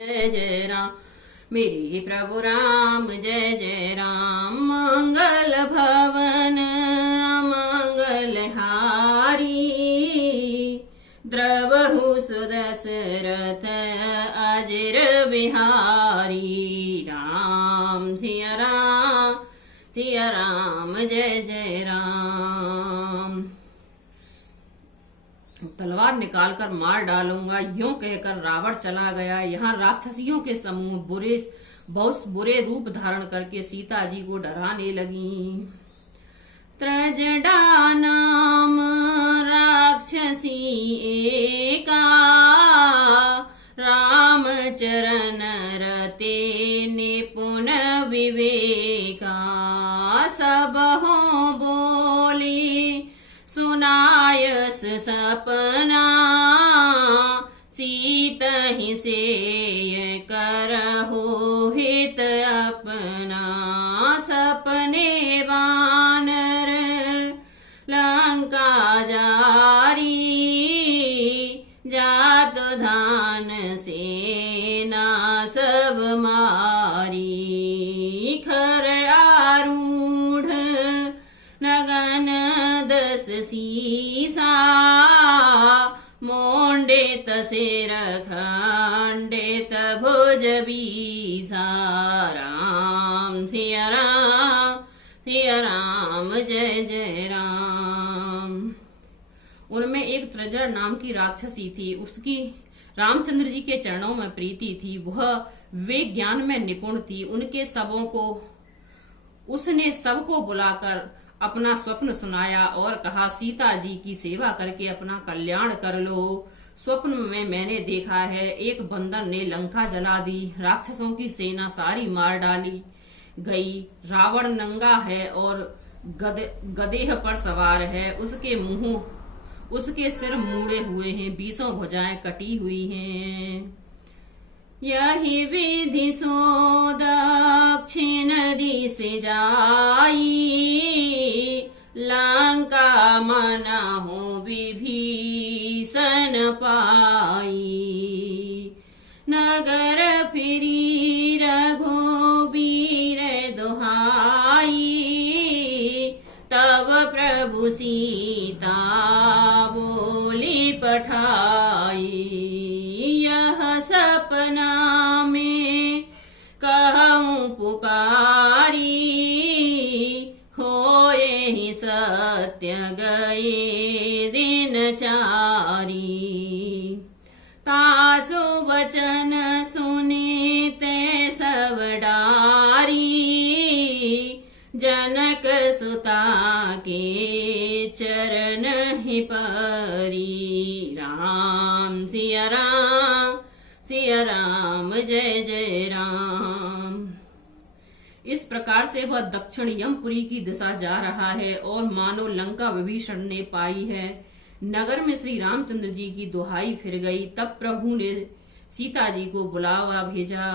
जय जय राम मेरे प्रभु राम जय जय राम। मंगल भवन मंगल हारी द्रवहु सुदशरथ अजिर बिहारी। राम सिया राम जय जय राम। तलवार निकालकर मार डालूंगा यूं कहकर रावण चला गया। यहाँ राक्षसियों के समूह बहुत बुरे रूप धारण करके सीता जी को डराने लगी। त्रजडा नाम राक्षसी एका राम चरण रते निपुण विवेका। सब हो बोली सुनायस सपना सीत ही से करहो हित अपना। सपने वानर लंका जारी जात धान सेना सब मारी। खर आरूढ़ नगन दस सीसा मोंडेत सिर खंडेत भुज बीसा। राम सिया राम जय जय राम। उनमें एक त्रजड़ नाम की राक्षसी थी। उसकी रामचंद्र जी के चरणों में प्रीति थी। वह वे ज्ञान में निपुण थी। उसने सबको बुलाकर अपना स्वप्न सुनाया और कहा, सीता जी की सेवा करके अपना कल्याण कर लो। स्वप्न में मैंने देखा है एक बंदर ने लंका जला दी, राक्षसों की सेना सारी मार डाली गई। रावण नंगा है और गदेह पर सवार है। उसके सिर मुड़े हुए हैं, 20 भुजाएं कटी हुई हैं। यही विधि सो दक्षिण दिश जाई लंका मना हो विभीषण पाई। नगर फिरी रघुबीर दुहाई तब प्रभु सीता बोली पठाई। यह सपना में कहूँ पुकारी होए ही सत्य गए दिन चारी। तासु वचन सुने ते सब डारी जनक सुता के चरण ही परी। राम सिया राम जय जय राम। इस प्रकार से वह दक्षिण यमपुरी की दिशा जा रहा है और मानो लंका विभीषण ने पाई है। नगर में श्री रामचंद्र जी की दुहाई फिर गई। तब प्रभु ने सीता जी को बुलावा भेजा।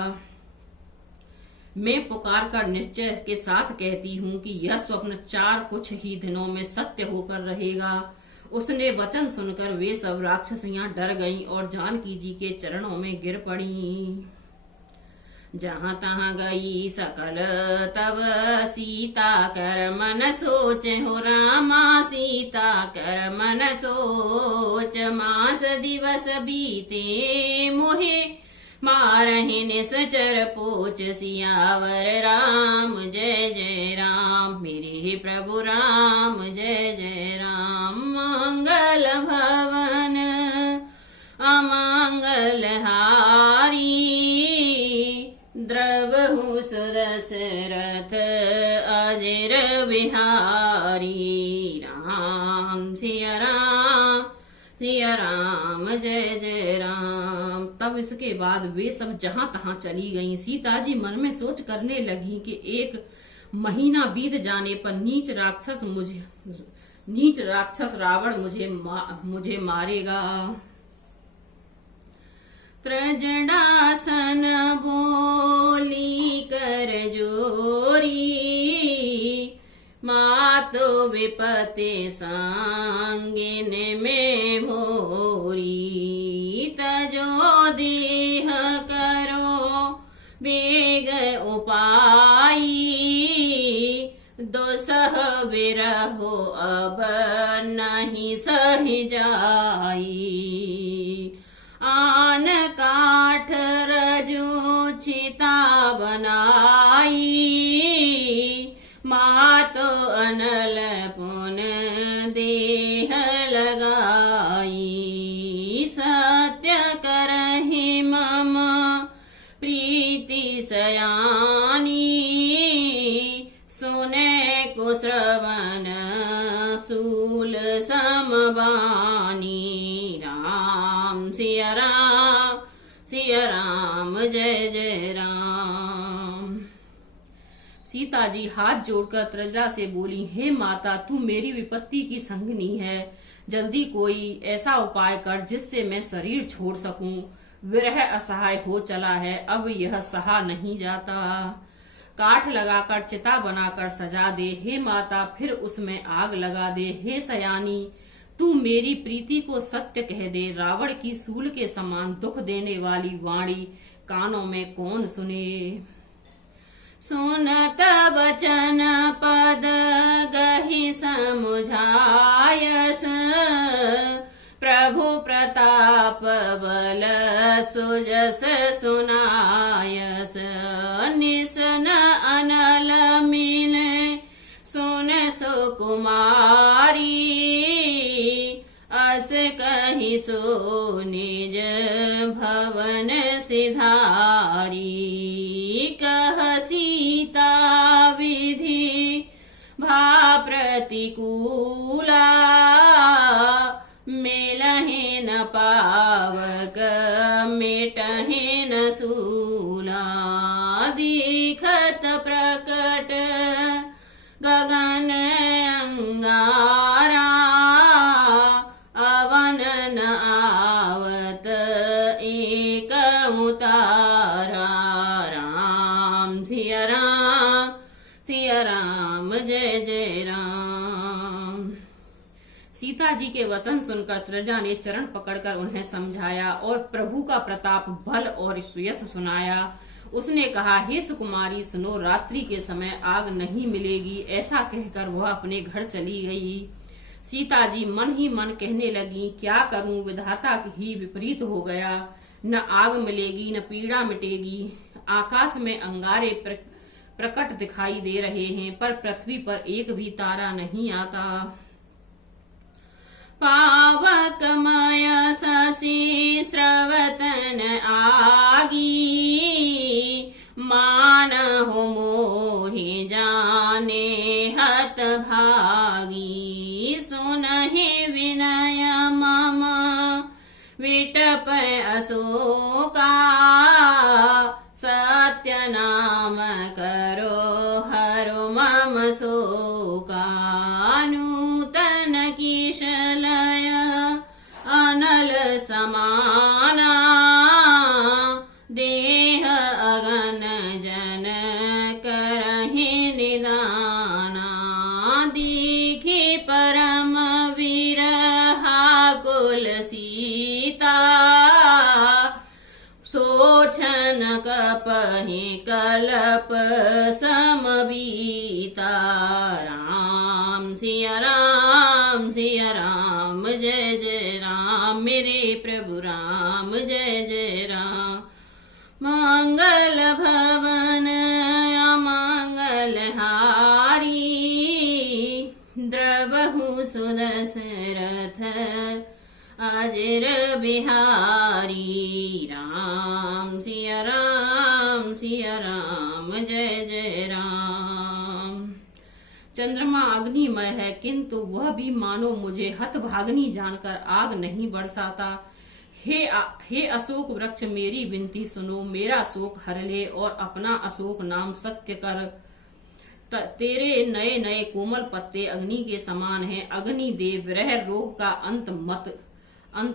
मैं पुकार कर निश्चय के साथ कहती हूँ कि यह स्वप्न 4 कुछ ही दिनों में सत्य होकर रहेगा। उसने वचन सुनकर वे सब राक्षसियां डर गईं और जानकी जी के चरणों में गिर पड़ी। जहां तहां गई सकल तब सीता कर मन सोच हो रामा। सीता कर मन सोच मास दिवस बीते मोहे मारहि निश्चर पोच। सियावर राम जय जय राम मेरे प्रभु राम जय जय राम। मंगल भवन अमंगल हारी द्रवहु सुदशरथ अजिर बिहारी। राम सिया राम जय जय राम। तब इसके बाद वे सब जहां तहां चली गईं। सीता जी मन में सोच करने लगी कि 1 महीना बीत जाने पर नीच राक्षस रावण मुझे मारेगा। त्रजडासन बोली कर जोरी मातो विपते सांगिन में मोरी। तजो देह करो रहो अब नहीं सही जाई। आन काठ रजू चिता बनाई, मातो अनल पुन देह लगाई। सत्य करहि मम प्रीति सयानी, सुने को श्रवण सूल समबानी। राम सिया राम जय जय राम। सीता जी हाथ जोड़कर त्रिजटा से बोली, हे माता, तू मेरी विपत्ति की संगिनी है, जल्दी कोई ऐसा उपाय कर जिससे मैं शरीर छोड़ सकूं। विरह असहाय हो चला है, अब यह सहा नहीं जाता। काठ लगाकर चिता बनाकर सजा दे, हे माता, फिर उसमें आग लगा दे। हे सयानी, तू मेरी प्रीति को सत्य कह दे। रावण की सूल के समान दुख देने वाली वाणी कानों में कौन सुने। सुनत बचन पद गहि समुझायस, प्रभु प्रताप बल सुजस सुनायस। निसन अनल मीन सुन सुकुमारी, अस कहि सो निज भवन सिधारी। कह सीता विधि भा प्रतिकूला, मेलहि न पावक मेटहि न सूला। दीखत प्रकट गगन अंगारा, अवन न आवत एक उतारा। राम सिया राम जय जय राम। सीता जी के वचन सुनकर त्रिजटा ने चरण पकड़कर उन्हें समझाया और प्रभु का प्रताप, बल और यश सुनाया। उसने कहा, हे सुकुमारी सुनो, रात्रि के समय आग नहीं मिलेगी। ऐसा कहकर वह अपने घर चली गई। सीता जी मन ही मन कहने लगी, क्या करूं, विधाता ही विपरीत हो गया। न आग मिलेगी न पीड़ा मिटेगी। आकाश में अंगारे प्रकट दिखाई दे रहे हैं, पर पृथ्वी पर एक भी तारा नहीं आता। पावकमय शशि स्रवतन आगी, मानहु मोहि जाने हत भागी। सुनहि विनय मम विटप अशोका, सत्य नाम करो हरो मम शोका। नूतन किशलय अनल समाना, देह अगन जन करहि निदाना। दीखि परम विरहा कुल सीता, सोचन कपहि कलप समबीता। राम सिया राम जय जय राम। मेरे प्रभु राम जय जय राम। मंगल भवन अमंगल हारी, द्रवहु सुदशरथ अजर बिहारी। राम सिया राम जय जय राम। चंद्रमा अग्निमय है, किंतु वह भी मानो मुझे हतभाग्नि जानकर आग नहीं बरसाता। हे अशोक वृक्ष, मेरी विनती सुनो, मेरा शोक हर ले और अपना अशोक नाम सत्य कर। तेरे नए नए कोमल पत्ते अग्नि के समान हैं। अग्नि देव, विरह रोग का अंत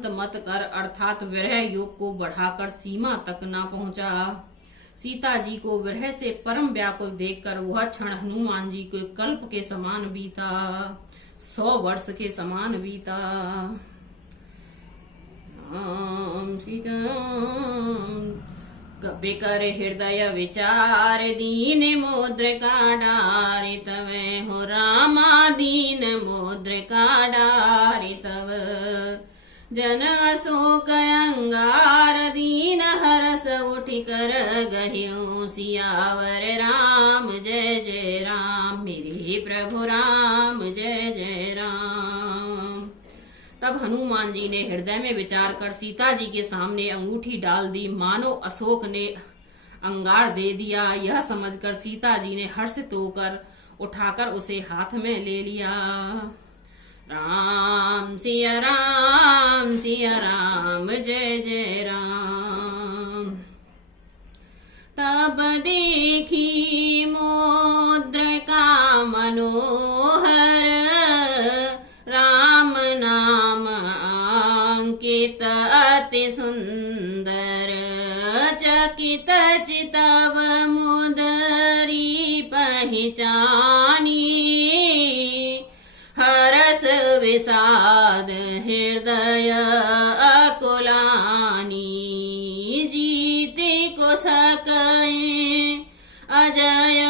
मत कर, अर्थात विरह योग को बढ़ाकर सीमा तक ना पहुंचा। सीता जी को विरह से परम व्याकुल देखकर वह क्षण हनुमान जी के कल्प के समान बीता, 100 वर्ष के समान बीता। कपि कर हृदय विचार, दीन मुद्रिका डारि तवे हो रामा दीन जन अशोक अंगार दीन हरस उठि कर गह्यो सियावर राम जय जय राम, मेरे प्रभु राम जय जय राम। तब हनुमान जी ने हृदय में विचार कर सीता जी के सामने अंगूठी डाल दी, मानो अशोक ने अंगार दे दिया। यह समझकर सीता जी ने हर्षित होकर उठाकर उसे हाथ में ले लिया। राम सिया राम जय जय राम। तब देखी मुद्रिका मनोहर, राम नाम अंकित अति सुंदर। चकित चितव मुदरी पहचानी, हरस विषाद हृदय अकुलानी। जीते को सकए अजय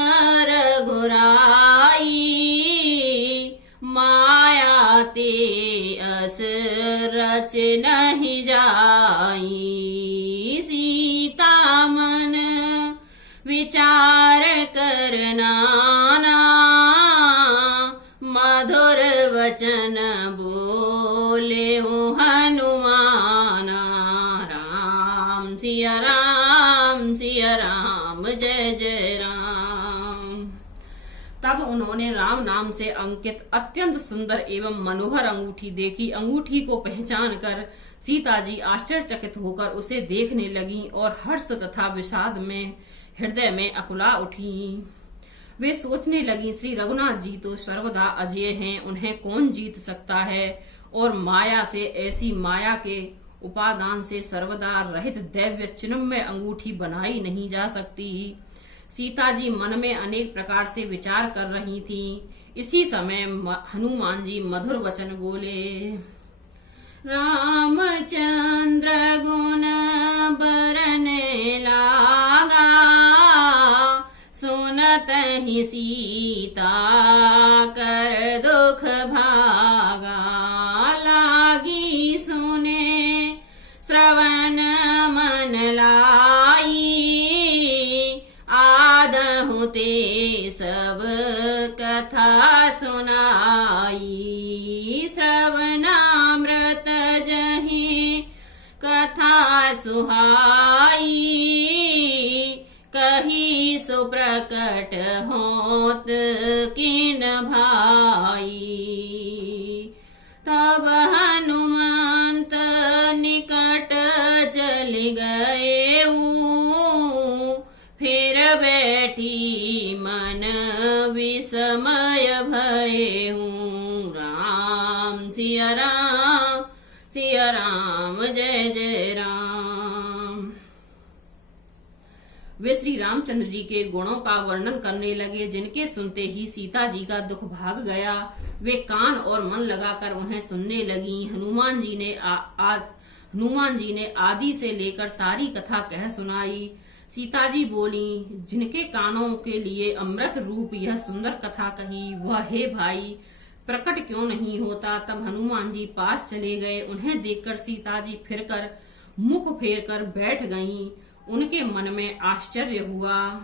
रघुराई, माया ते अस रच नहीं जाई। सीता मन विचार करना, मधुर वचन बोले हनुमाना। राम सिया राम जय जय राम। तब उन्होंने राम नाम से अंकित अत्यंत सुंदर एवं मनोहर अंगूठी देखी। अंगूठी को पहचान कर सीता जी आश्चर्यचकित होकर उसे देखने लगी और हर्ष तथा विषाद में हृदय में अकुला उठी। वे सोचने लगी, श्री रघुनाथ जी तो सर्वदा अजय हैं, उन्हें कौन जीत सकता है। और माया से, ऐसी माया के उपादान से सर्वदा रहित दैव्य चिन्ह में अंगूठी बनाई नहीं जा सकती। सीता जी मन में अनेक प्रकार से विचार कर रही थी। इसी समय हनुमान जी मधुर वचन बोले। रामचंद्र गुण बरने लागा, सुनत ही सीता कर दुख भागा। लागी सुने श्रवण मन लाई, आदहु ते सब कथा सुनाई। श्रवणामृत जहि कथा सुहाई, कही सुप्रकट होत किन भाई। तब हनुमंत निकट चल गए, फिर बैठी मन विस्मय भये। राम सिया राम जय जय राम। वे श्री रामचंद्र जी के गुणों का वर्णन करने लगे, जिनके सुनते ही सीता जी का दुख भाग गया। वे कान और मन लगाकर उन्हें सुनने लगी। हनुमान जी ने आदि से लेकर सारी कथा कह सुनाई। सीता जी बोली, जिनके कानों के लिए अमृत रूप यह सुंदर कथा कही, वह हे भाई प्रकट क्यों नहीं होता। तब हनुमान जी पास चले गए। उन्हें देखकर सीता जी फिरकर मुख फेर कर बैठ गईं। उनके मन में आश्चर्य हुआ।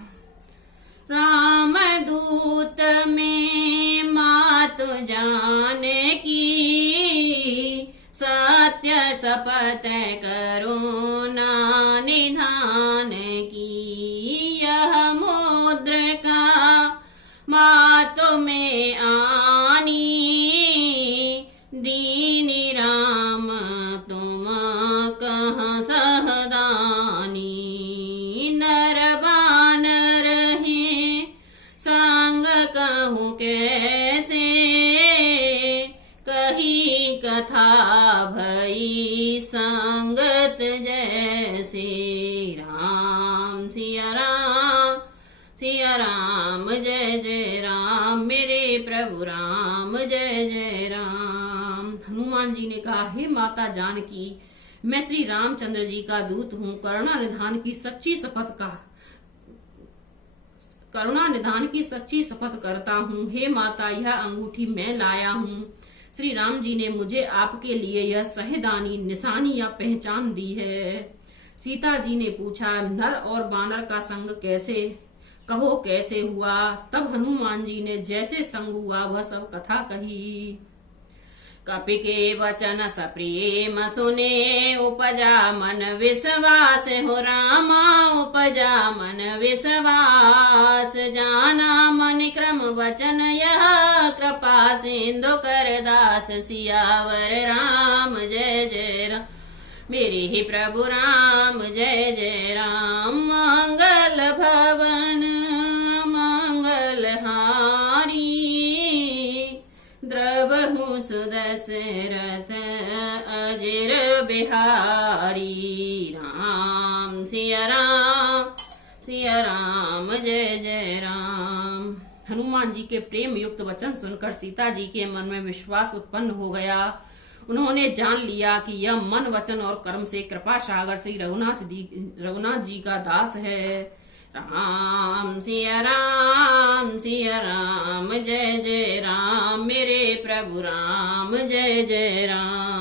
राम दूत में मात जाने की, सत्य शपथ करुणा निधान की। यह मुद्रिका मात में आनी, दीन राम तुम कहाँ सहदानी। नर बानर हैं संग कहूँ कैसे, कही कथा भई संगत जैसे। राम सिया राम जय जय राम, मेरे प्रभु राम जय जय राम। हनुमान जी ने कहा, हे माता जानकी, मैं श्री रामचंद्र जी का दूत हूँ। करुणा निधान की सच्ची शपथ करता हूँ। हे माता, यह अंगूठी मैं लाया हूँ। श्री राम जी ने मुझे आपके लिए यह शहदानी निशानी या पहचान दी है। सीता जी ने पूछा, नर और बानर का संग कैसे, कहो कैसे हुआ। तब हनुमान जी ने जैसे संग हुआ वह सब कथा कही। कपि के वचन सप्रेम सुने, उपजा मन विश्वास हो रामा, उपजा मन विश्वास। जाना मन क्रम वचन यह, कृपा सिंधु कर दास। सियावर राम जय जय राम, मेरे ही प्रभु राम जय जय राम। मंगल भवन मंगलहारी, द्रवहु सुदशरथ अजिर बिहारी। राम सिया राम जय जय राम। हनुमान जी के प्रेम युक्त वचन सुनकर सीता जी के मन में विश्वास उत्पन्न हो गया। उन्होंने जान लिया कि यह मन वचन और कर्म से कृपा सागर श्री रघुनाथ जी का दास है। राम सिया राम जय जय राम, मेरे प्रभु राम जय जय राम।